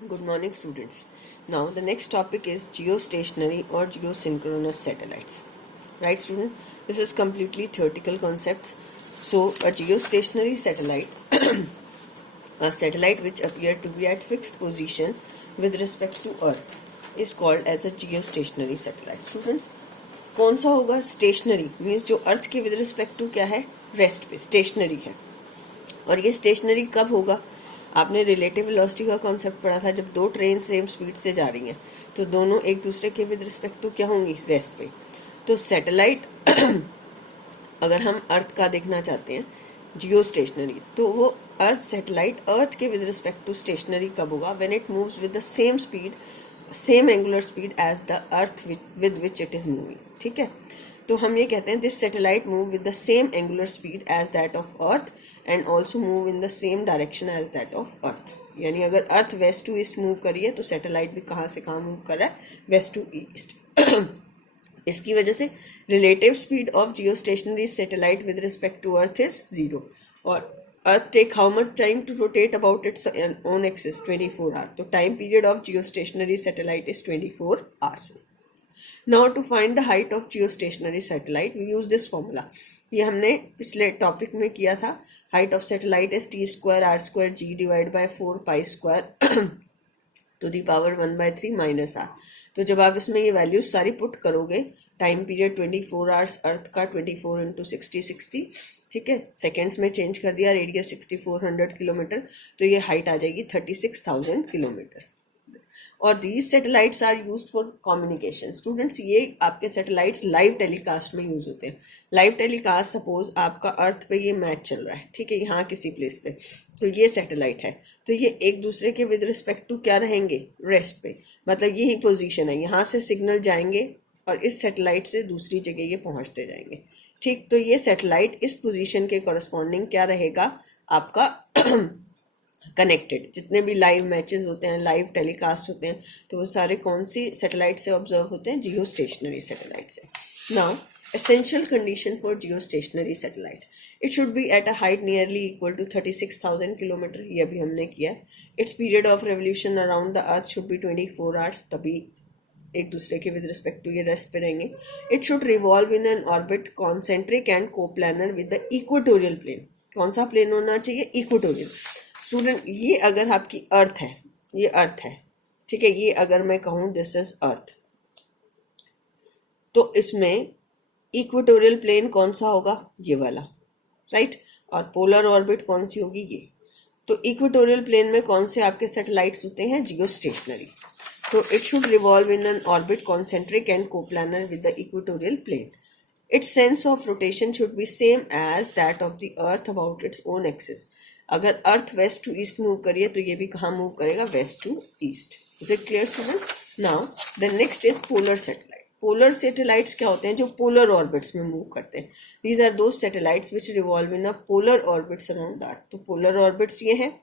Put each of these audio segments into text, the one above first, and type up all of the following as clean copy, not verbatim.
Good morning, students. Now, the next topic is geostationary or geosynchronous satellites. Right, student? This is completely theoretical concepts. So, a geostationary satellite, a satellite which appear to be at fixed position with respect to Earth, is called as a geostationary satellite. Students, कौन सा होगा? Stationery means जो अर्थ के with respect to क्या है? Rest पे stationery है. और ये स्टेशनरी कब होगा? आपने रिलेटिव वेलोसिटी का कॉन्सेप्ट पढ़ा था. जब दो ट्रेन सेम स्पीड से जा रही हैं तो दोनों एक दूसरे के विद रिस्पेक्ट टू क्या होंगी? रेस्ट पे. तो सैटेलाइट अगर हम अर्थ का देखना चाहते हैं जियो स्टेशनरी, तो वो अर्थ सैटेलाइट अर्थ के विद रिस्पेक्ट टू स्टेशनरी कब होगा? When it moves with the same speed, same angular speed as the earth with which it is moving. ठीक है, तो हम ये कहते हैं this satellite move with the same angular speed as that of earth and also move in the same direction as that of earth. यानी अगर earth west to east move करी है तो सैटेलाइट भी कहाँ से कहाँ मूव कर रहा है? West to east. इसकी वजह से relative speed of geostationary satellite with respect to earth is 0. और earth take how much time to rotate about its own axis? 24 hour. तो time period of geostationary satellite is 24 hours. Now to find the height of geostationary satellite, we use this formula. ये हमने पिछले topic में किया था. Height of satellite is T square R square G divide by 4 pi square to the power 1/3 minus R. तो जब आप इसमें ये वैल्यूज सारी पुट करोगे, टाइम पीरियड 24 आवर्स अर्थ का, 24 इंटू 60, ठीक है, सेकेंड्स में चेंज कर दिया, रेडियस 6400 किलोमीटर, तो ये हाइट आ जाएगी 36,000 किलोमीटर. और these satellites are used for communication. Students, ये आपके सैटेलाइट्स लाइव टेलीकास्ट में यूज होते हैं. लाइव टेलीकास्ट, सपोज आपका अर्थ पे ये मैच चल रहा है, ठीक है, यहाँ किसी प्लेस पे, तो ये सैटेलाइट है, तो ये एक दूसरे के विद रिस्पेक्ट टू क्या रहेंगे? रेस्ट पे. मतलब यही पोजीशन है, यहाँ से सिग्नल जाएंगे और इस सैटेलाइट से दूसरी जगह ये पहुँचते जाएंगे. ठीक, तो ये सैटेलाइट इस पोजीशन के कॉरस्पॉन्डिंग क्या रहेगा आपका? कनेक्टेड. जितने भी लाइव मैचेस होते हैं, लाइव टेलीकास्ट होते हैं, तो वो सारे कौन सी सैटेलाइट से ऑब्जर्व होते हैं? जियो स्टेशनरी सैटेलाइट से. Now essential condition for geostationary satellite, it should be at a height nearly equal to 36,000 kilometre. ये भी हमने किया. Its period of revolution around the earth should be 24 hours. तभी एक दूसरे के विद रिस्पेक्ट टू ये रेस्ट पे रहेंगे. It should revolve in an orbit concentric and coplanar with the equatorial plane. कौन सा प्लेन होना चाहिए? इक्वेटोरियल. स्टूडेंट, ये अगर आपकी अर्थ है, ये अर्थ है, ठीक है, ये अगर मैं कहूँ दिस इज अर्थ, तो इसमें इक्वेटोरियल प्लेन कौन सा होगा? ये वाला, राइट. और पोलर ऑर्बिट कौन सी होगी? ये. तो इक्वेटोरियल प्लेन में कौन से आपके सैटेलाइट्स होते हैं? Geostationary. तो it should revolve in an orbit concentric and coplanar with the equatorial plane. Its sense of rotation should be same as that of the earth about its own axis. अगर earth west to east move करिए तो ये भी कहाँ move करेगा? West to east. Is it clear student? Now the next is polar satellite. Polar satellites क्या होते हैं? जो पोलर ऑर्बिट्स में मूव करते हैं. These are those satellites which revolve in a polar orbits around earth. तो polar orbits ये हैं.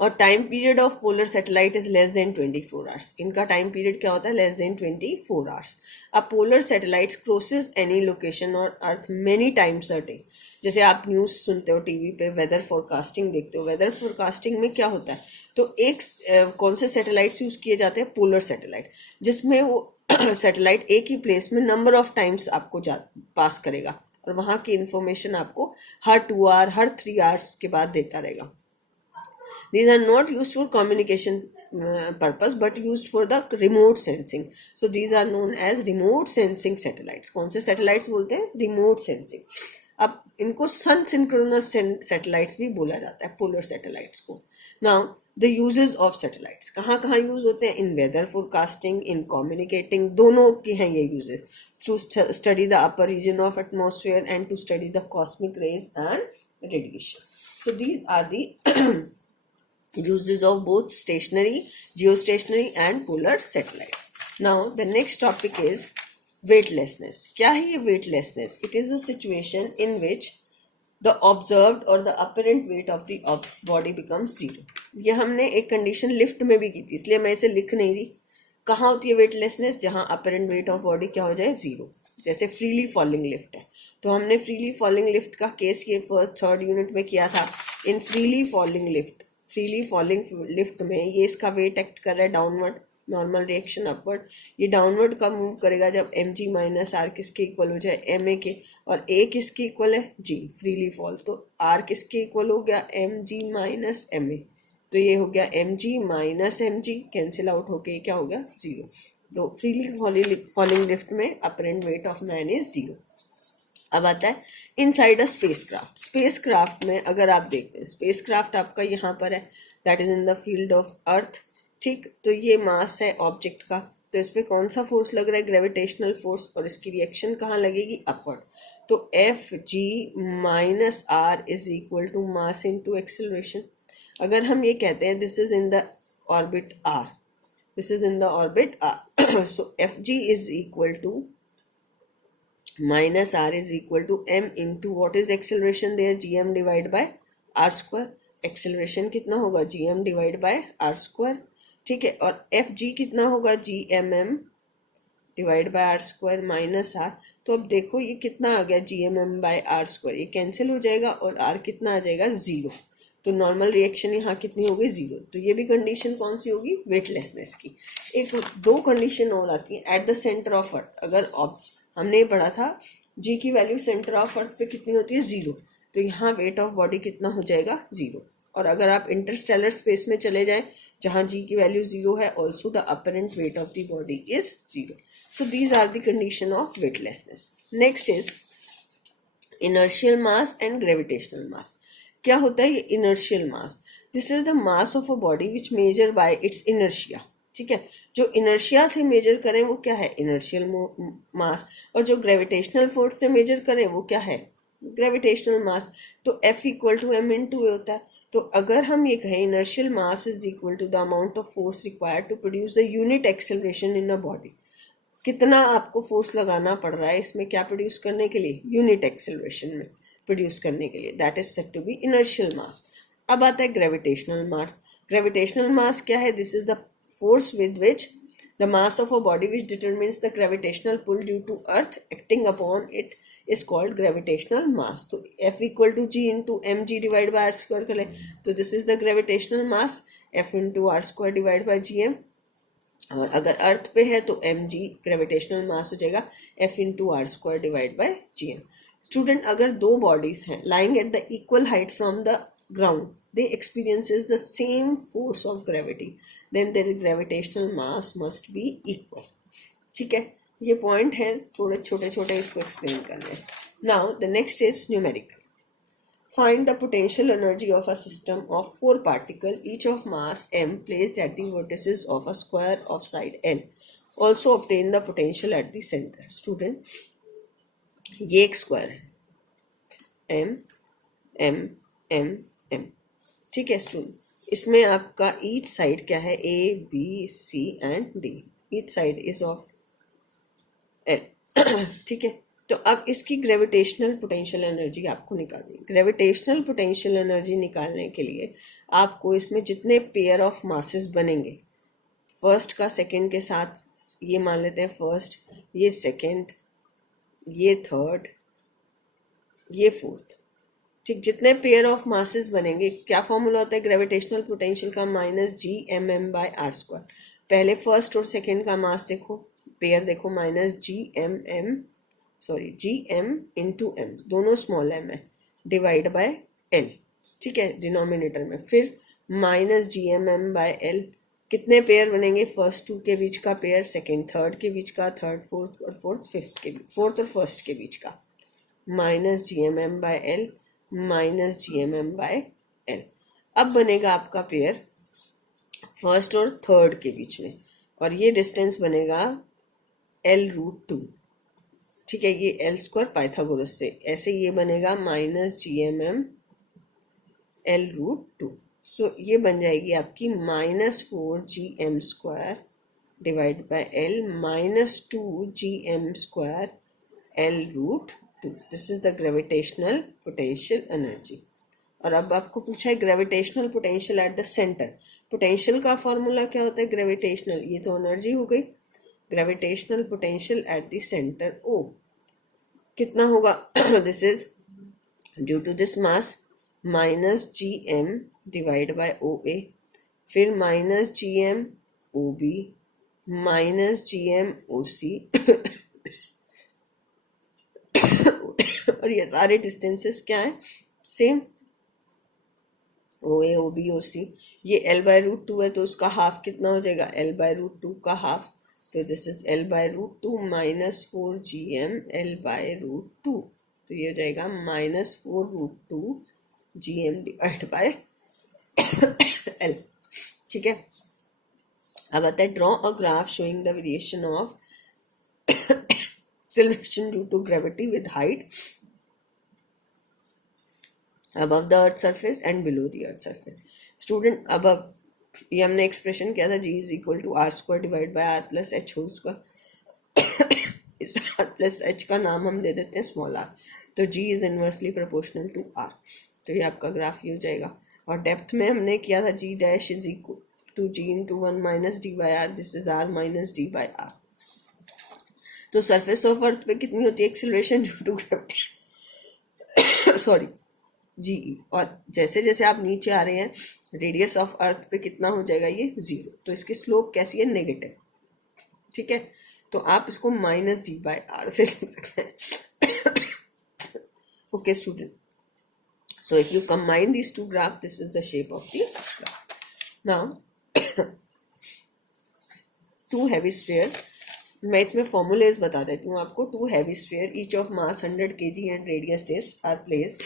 और time period of polar satellite is less than 24 hours. इनका टाइम पीरियड क्या होता है? Less than 24 hours. अब polar satellites crosses any location और earth many times a day. जैसे आप न्यूज़ सुनते हो टीवी पे, वेदर फोरकास्टिंग देखते हो. वेदर फोरकास्टिंग में क्या होता है? तो एक कौन से सैटेलाइट्स यूज किए जाते हैं? पोलर सैटेलाइट, जिसमें वो सैटेलाइट एक ही प्लेस में नंबर ऑफ टाइम्स आपको पास करेगा और वहाँ की इंफॉर्मेशन आपको हर 2 आवर, हर 3 आवर्स के बाद देता रहेगा. These are not used for communication purpose but used for the remote sensing. So these are known as remote sensing satellites. कौन से सैटेलाइट्स बोलते हैं? Remote sensing. अब इनको सन सिंक्रोनस सैटेलाइट्स भी बोला जाता है, पोलर सैटेलाइट्स को. Now the uses of satellites, कहाँ कहाँ यूज होते हैं? In weather forecasting, in communicating, दोनों के हैं ये uses. To study the upper region of atmosphere and to study the cosmic rays and radiation. So these are the uses of both stationary, geostationary and polar satellites. Now the next topic is weightlessness. क्या है ये weightlessness? It is a situation in which the observed or the apparent weight of the body becomes 0. ये हमने एक condition lift में भी की थी, इसलिए मैं इसे लिख नहीं रही. कहाँ होती है weightlessness? जहाँ apparent weight of body क्या हो जाए? 0. जैसे फ्रीली फॉलिंग लिफ्ट है, तो हमने फ्रीली फॉलिंग लिफ्ट का केस ये फर्स्ट थर्ड यूनिट में किया था. In freely falling lift, freely falling lift में ये इसका वेट एक्ट कर रहा है डाउनवर्ड, नॉर्मल रिएक्शन अपवर्ड, ये डाउनवर्ड का मूव करेगा जब एम जी माइनस आर किसके इक्वल हो जाए, एम ए के, और ए किसके इक्वल है, जी, फ्रीली फॉल, तो आर किसके इक्वल हो गया, M ji minus M A, तो ये हो गया एम जी minus M G, cancel out होके क्या हो गया, जीरो। तो फ्रीली फॉलिंग लिफ्ट में apparent weight of man is zero. अब आता है इनसाइड अ स्पेसक्राफ्ट। स्पेसक्राफ्ट में अगर आप देखते हैं, स्पेसक्राफ्ट आपका यहाँ पर है, that is in the field of earth, ठीक, तो ये मास है ऑब्जेक्ट का, तो इस पे कौन सा फोर्स लग रहा है, ग्रेविटेशनल फोर्स, और इसकी रिएक्शन कहाँ लगेगी, अपवर्ड, तो F G minus R is equal to mass into acceleration. अगर हम ये कहते हैं this is in the orbit R, this is in the orbit R, so F G is equal to minus r is equal to m into what is acceleration there, gm divided by r square, acceleration कितना होगा, gm divided by r square, ठीक है, और fg कितना होगा, gmm divided by r square minus r, तो अब देखो ये कितना आ गया, gmm by r square, ये कैंसिल हो जाएगा और r कितना आ जाएगा, जीरो, तो नॉर्मल रिएक्शन यहाँ कितनी होगी, जीरो। तो ये भी कंडीशन कौन सी होगी, वेटलेसनेस की। एक दो कंडीशन और आती है, eight the centre of earth, अगर हमने ये पढ़ा था जी की वैल्यू सेंटर ऑफ अर्थ पे कितनी होती है, जीरो, तो यहाँ वेट ऑफ बॉडी कितना हो जाएगा, जीरो। और अगर आप इंटरस्टेलर स्पेस में चले जाएं जहाँ जी की वैल्यू जीरो है, also the apparent weight of the body is zero. So these are the condition of weightlessness. Next is inertial mass and gravitational mass. क्या होता है ये inertial mass, this is the mass of a body which measure by it's inertia, ठीक है, जो inertia से major करें वो क्या है, इनर्शियल मास, और जो ग्रेविटेशनल फोर्स से मेजर करें वो क्या है, ग्रेविटेशनल मास। तो F equal to M into होता है। तो अगर हम ये कहें inertial mass is equal to the amount of force required to produce the unit acceleration in a body, कितना आपको फोर्स लगाना पड़ रहा है इसमें क्या प्रोड्यूस करने के लिए, यूनिट एक्सेलरेशन में प्रोड्यूस करने के लिए, that is said to be inertial mass. अब आता है ग्रेविटेशनल मास। ग्रेविटेशनल मास क्या है, this is the force with which the mass of a body which determines the gravitational pull due to earth acting upon it is called gravitational mass. तो F equal to G into mg divided by r square कर ले, तो this is the gravitational mass, F into r square divided by gm, और अगर अर्थ पे है तो mg gravitational मास हो जाएगा F into r square divided by gm। Student, अगर दो बॉडीज हैं lying at the equal height from the ground, they experiences the same force of gravity, then their gravitational mass must be equal, ठीक है, ये point है, थोड़े छोटे छोटे इसको एक्सप्लेन करने। Now the next is numerical. Find the potential energy of a system of 4 particles, each of mass m, placed at the vertices of a square of side L. Also obtain the potential at the center. Student, ये एक square है, m m m m, ठीक है student, इसमें आपका each side क्या है, A B C and D, each side is of L, ठीक है। तो अब इसकी ग्रेविटेशनल पोटेंशियल एनर्जी आपको निकालनी है। ग्रेविटेशनल पोटेंशियल एनर्जी निकालने के लिए आपको इसमें जितने पेयर ऑफ मासेस बनेंगे, फर्स्ट का सेकंड के साथ, ये मान लेते हैं फर्स्ट, ये सेकंड, ये थर्ड, ये फोर्थ, ठीक, जितने पेयर ऑफ मासेस बनेंगे, क्या फॉर्मूला होता है ग्रेविटेशनल पोटेंशियल का, minus G M M by R square. पहले फर्स्ट और सेकंड का मास देखो, पेयर देखो, minus G M M, sorry G M into M, दोनों स्मॉल एम है, डिवाइड बाय एल, ठीक है, डिनोमिनेटर में, फिर minus G M M by L, कितने पेयर बनेंगे, फर्स्ट टू के बीच का पेयर, सेकेंड थर्ड के बीच का, थर्ड फोर्थ और फोर्थ फिफ्थ के बीच, फोर्थ और फर्स्ट के बीच का, minus G M M by L minus G M M by L. अब बनेगा आपका पेयर फर्स्ट और थर्ड के बीच में, और ये डिस्टेंस बनेगा एल रूट टू, ठीक है, ये एल स्क्वायर पाइथागोरस से, ऐसे ये बनेगा minus G M M L root two. So ये बन जाएगी आपकी minus 4 GM square divide by L minus 2 GM square L root 2। This is the gravitational potential energy. और अब आपको पूछा है gravitational potential at the centre. Potential का फॉर्मूला क्या होता है ग्रेविटेशनल, ये तो एनर्जी हो गई, gravitational potential at the centre O कितना होगा, this is due to this mass minus G M divide by O A, फिर minus G M O B minus G M O C और ये सारे डिस्टेंसेस क्या है, सेम, ओ ए O B O सी। ये L/√2 है तो उसका हाफ कितना हो जाएगा, L/√2 का हाफ, तो this is L/√2 minus 4 GM L/√2, तो ये हो जाएगा -4√2 GM डिवाइड बाय L। ठीक है, अब आता है draw a graph showing the variation of acceleration due to gravity with height above the earth surface and below the earth surface। Student above, ये हमने एक्सप्रेशन किया था g is equal to R square divide by R plus H whole square. इस R plus H का नाम हम दे देते हैं स्मॉल आर, तो g is inversely proportional to R, तो ये आपका ग्राफ ये हो जाएगा। और डेप्थ में हमने किया था g dash is equal to g into 1 minus D by R, this is R minus D by R. तो सरफेस ऑफ अर्थ पे कितनी होती है acceleration due to gravity, sorry G E, और जैसे जैसे आप नीचे आ रहे हैं रेडियस ऑफ अर्थ पे कितना हो जाएगा ये 0, तो इसकी स्लोप कैसी है, नेगेटिव। ठीक है, तो आप इसको माइनस डी बाई आर से लिख सकते हैं। Okay student, so if you combine these two graphs, this is the shape of the graph. Now two heavy sphere, मैं इसमें फॉर्मूलेज बता देती हूँ आपको। Two heavy sphere each of mass 100 kg and radius this are placed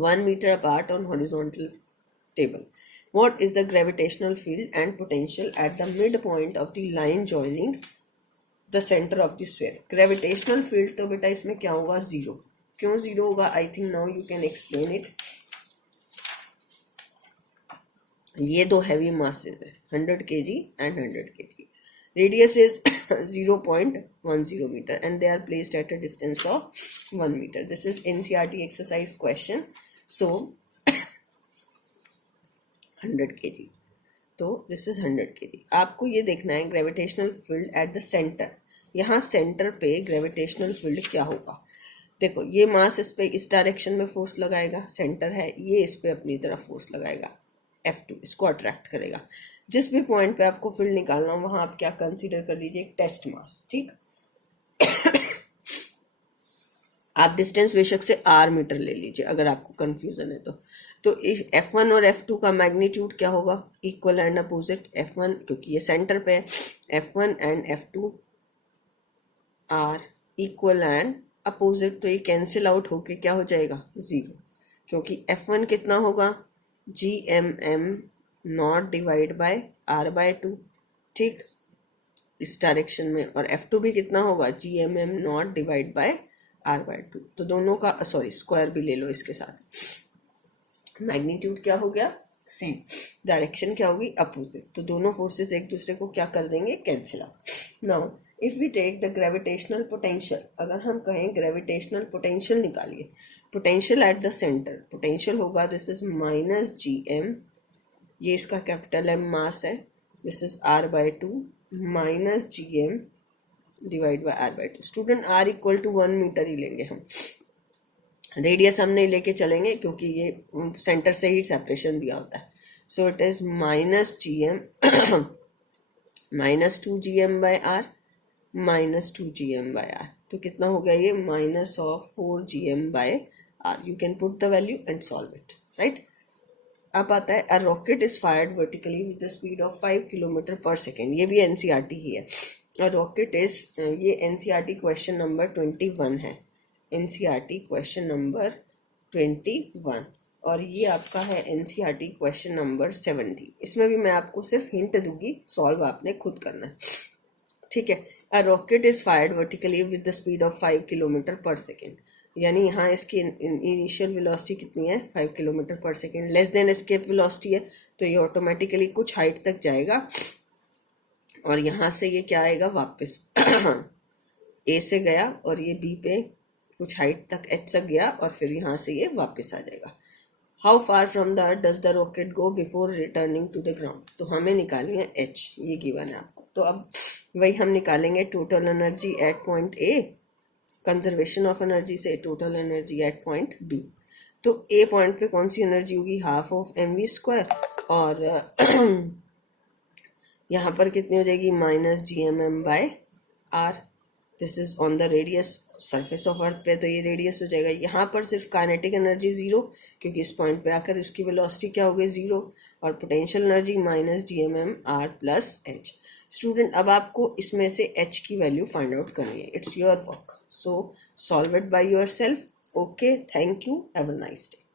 1 meter apart on horizontal table. What is the gravitational field and potential at the midpoint of the line joining the center of the sphere? Gravitational field तो बेटा इसमें क्या होगा, 0। क्यों 0 होगा, I think now you can explain it. ये दो heavy masses है 100 kg and 100 kg. Radius is 0.10 meter and they are placed at a distance of 1 meter. This is NCERT exercise question. So 100 kg, तो this is 100 kg। आपको ये देखना है gravitational field at the centre, यहाँ centre पे gravitational field क्या होगा। देखो ये मास इस पे इस डायरेक्शन में फोर्स लगाएगा, सेंटर है, ये इस पे अपनी तरफ फोर्स लगाएगा F2, इसको अट्रैक्ट करेगा। जिस भी पॉइंट पे आपको फील्ड निकालना हो वहां आप क्या कंसीडर कर लीजिए, एक टेस्ट मास। ठीक, आप डिस्टेंस बेशक से r मीटर ले लीजिए अगर आपको कंफ्यूजन है तो इस F1 और F2 का मैग्नीट्यूड क्या होगा, इक्वल एंड अपोजिट। F1 क्योंकि ये सेंटर पे है, F1 and F2 are equal and opposite, तो ये कैंसिल आउट होके क्या हो जाएगा, 0, क्योंकि F1 कितना होगा, GMM not divide by R/2। ठीक, इस डायरेक्शन में, और F2 भी कितना होगा, GMM not divide by R/2। तो दोनों का सॉरी स्क्वायर भी ले लो इसके साथ, मैग्नीट्यूड क्या हो गया, सेम, डायरेक्शन क्या होगी, अपोजिट, तो दोनों फोर्सेस एक दूसरे को क्या कर देंगे, cancel out. Now if we take the gravitational potential, अगर हम कहें ग्रेविटेशनल पोटेंशियल निकालिए, potential at the centre, potential होगा दिस इज माइनस GM, ये इसका कैपिटल M मास है, this is R/2 minus GM divide by R/2। Student R equal to 1 metre ही लेंगे हम, रेडियस हम नहीं लेके चलेंगे क्योंकि ये सेंटर से ही सेपरेशन दिया होता है। So it is minus GM minus 2GM by R minus 2GM by R, तो कितना हो गया ये, minus of 4GM by R। You can put the value and solve it, right. अब आता है a rocket is fired vertically with the speed of 5 kilometre per second, ये भी NCERT ही है। अ रॉकेट इज, ये NCERT क्वेश्चन नंबर 21 है, NCERT question number 21, और ये आपका है NCERT क्वेश्चन नंबर 70। इसमें भी मैं आपको सिर्फ हिंट दूंगी, सॉल्व आपने खुद करना है। ठीक है, a rocket is fired vertically with the speed of 5 kilometre per second, यानी यहाँ इसकी इनिशियल वेलोसिटी कितनी है, 5 kilometre per second, less than escape velocity है, तो ये ऑटोमेटिकली कुछ हाइट तक जाएगा और यहाँ से ये क्या आएगा वापस A से गया और ये B पे कुछ हाइट तक H तक गया और फिर यहाँ से ये वापस आ जाएगा। How far from the earth does the rocket go before returning to the ground, तो हमें निकालनी है H, ये गिवन है आपको। तो अब वही हम निकालेंगे total energy at point A, conservation of energy से total energy at point B। तो ए पॉइंट पे कौन सी एनर्जी होगी, हाफ ऑफ mv², और यहाँ पर कितनी हो जाएगी, -gmm/r। This is on the radius surface of earth पे, तो ये रेडियस हो जाएगा। यहाँ पर सिर्फ काइनेटिक एनर्जी जीरो, क्योंकि इस पॉइंट पे आकर उसकी वेलोसिटी क्या हो गई, जीरो, और पोटेंशियल एनर्जी -gmm/r+h। स्टूडेंट अब आपको इसमें से h की वैल्यू फाइंड आउट करनी है, it's your work, so solve it by your self. Okay, thank you, have a nice day.